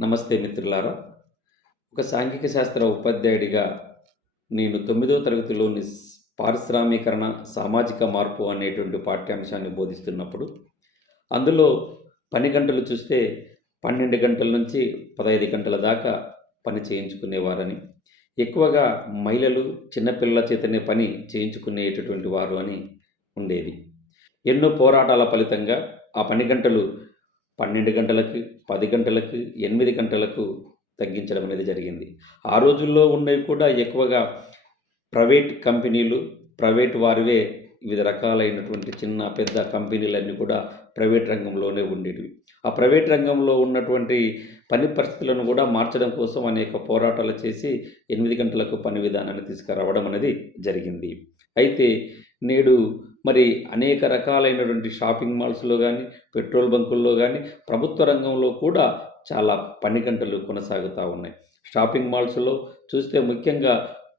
నమస్తే మిత్రులారా. ఒక సాంఘిక శాస్త్ర ఉపాధ్యాయుడిగా నేను 9వ తరగతిలోని పారిశ్రామీకరణ, సామాజిక మార్పు అనేటువంటి పాఠ్యాంశాన్ని బోధిస్తున్నప్పుడు, అందులో పని గంటలు చూస్తే 12 గంటల నుంచి 15 గంటల దాకా పని చేయించుకునేవారని, ఎక్కువగా మహిళలు, చిన్నపిల్లల చేతనే పని చేయించుకునేటటువంటి వారు అని ఉండేది. ఎన్నో పోరాటాల ఫలితంగా ఆ పని గంటలు 12 గంటలకు, 10 గంటలకు, 8 గంటలకు తగ్గించడం అనేది జరిగింది. ఆ రోజుల్లో ఉండేవి కూడా ఎక్కువగా ప్రైవేట్ కంపెనీలు, ప్రైవేట్ వారివే వివిధ రకాలైనటువంటి చిన్న, పెద్ద కంపెనీలన్నీ కూడా ప్రైవేట్ రంగంలోనే ఉండేటివి. ఆ ప్రైవేట్ రంగంలో ఉన్నటువంటి పని పరిస్థితులను కూడా మార్చడం కోసం అనేక పోరాటాలు చేసి 8 గంటలకు పని విధానాన్ని తీసుకురావడం అనేది జరిగింది. అయితే నేడు మరి అనేక రకాలైనటువంటి షాపింగ్ మాల్స్‌లో గానీ, పెట్రోల్ బంకుల్లో గానీ, ప్రభుత్వ రంగంలో కూడా చాలా పని గంటలు కొనసాగుతా ఉన్నాయి. షాపింగ్ మాల్స్‌లో చూస్తే ముఖ్యంగా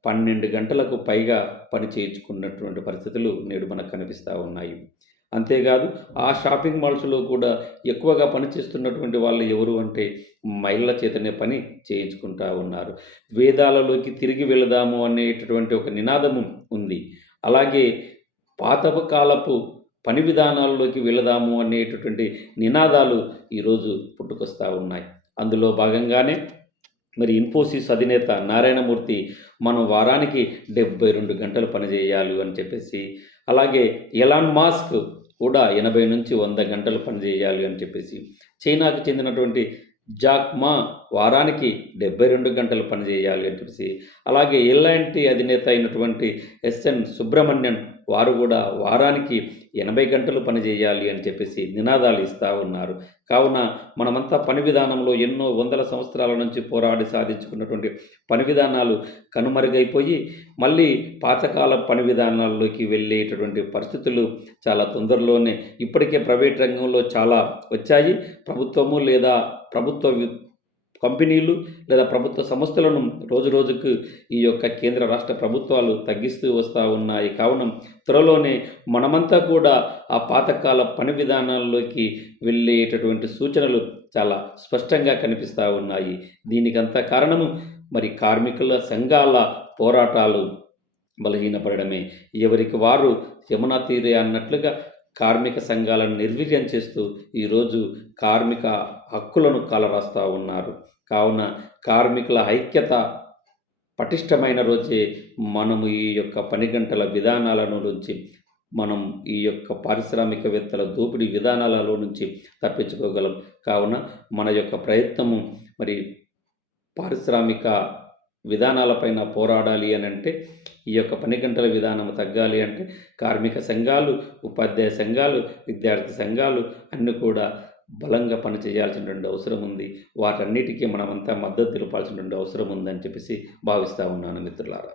12 గంటలకు పైగా పని చేయించుకున్నటువంటి పరిస్థితులు నేడు మనకు కనిపిస్తా ఉన్నాయి. అంతేకాదు ఆ షాపింగ్ మాల్స్‌లో కూడా ఎక్కువగా పనిచేస్తున్నటువంటి వాళ్ళు ఎవరు అంటే మహిళల చేతనే పని చేయించుకుంటా ఉన్నారు. వేదాలలోకి తిరిగి వెళదాము అనేటటువంటి ఒక నినాదము ఉంది. అలాగే పాతకాలపు పని విధానాల్లోకి వెళదాము అనేటటువంటి నినాదాలు ఈరోజు పుట్టుకొస్తా ఉన్నాయి. అందులో భాగంగానే మరి ఇన్ఫోసిస్ అధినేత నారాయణమూర్తి మనం వారానికి 72 గంటలు పనిచేయాలి అని చెప్పేసి, అలాగే ఎలాన్ మాస్క్ కూడా 80 నుంచి 100 గంటలు పనిచేయాలి అని చెప్పేసి, చైనాకు చెందినటువంటి జాక్ మా వారానికి 72 గంటలు పనిచేయాలి అని చెప్పేసి, అలాగే ఎల్ఎన్టీ అధినేత అయినటువంటి ఎస్ఎన్ సుబ్రహ్మణ్యన్ వారు కూడా వారానికి 80 గంటలు పనిచేయాలి అని చెప్పేసి నినాదాలు ఇస్తూ ఉన్నారు. కావున మనమంతా పని విధానంలో ఎన్నో వందల సంవత్సరాల నుంచి పోరాడి సాధించుకున్నటువంటి పని విధానాలు కనుమరుగైపోయి, మళ్ళీ పాతకాల పని విధానాల్లోకి వెళ్ళేటటువంటి పరిస్థితులు చాలా తొందరలోనే ఇప్పటికే ప్రైవేట్ రంగంలో చాలా వచ్చాయి. ప్రభుత్వము లేదా ప్రభుత్వ కంపెనీలు లేదా ప్రభుత్వ సంస్థలను రోజురోజుకు ఈ యొక్క కేంద్ర రాష్ట్ర ప్రభుత్వాలు తగ్గిస్తూ వస్తూ ఉన్నాయి. కావున త్వరలోనే మనమంతా కూడా ఆ పాతకాల పని విధానాల్లోకి వెళ్ళేటటువంటి సూచనలు చాలా స్పష్టంగా కనిపిస్తూ ఉన్నాయి. దీనికంతా కారణము మరి కార్మికుల సంఘాల పోరాటాలు బలహీనపడడమే. ఎవరికి వారు యమునా తీరే అన్నట్లుగా కార్మిక సంఘాలను నిర్వీర్యం చేస్తూ ఈరోజు కార్మిక హక్కులను కాలరాస్తూ ఉన్నారు. కావున కార్మికుల ఐక్యత పటిష్టమైన రోజే మనము ఈ యొక్క పని గంటల విధానాలను నుంచి, మనం ఈ యొక్క పారిశ్రామికవేత్తల దోపిడీ విధానాలలో నుంచి తప్పించుకోగలం. కావున మన యొక్క ప్రయత్నము మరి పారిశ్రామిక విధానాలపైన పోరాడాలి అని అంటే, ఈ యొక్క పని గంటల విధానం తగ్గాలి అంటే కార్మిక సంఘాలు, ఉపాధ్యాయ సంఘాలు, విద్యార్థి సంఘాలు అన్నీ కూడా బలంగా పనిచేయాల్సినటువంటి అవసరం ఉంది. వాటన్నిటికీ మనమంతా మద్దతు తెలపాల్సినటువంటి అవసరం ఉందని చెప్పేసి భావిస్తూ ఉన్నాను మిత్రులారా.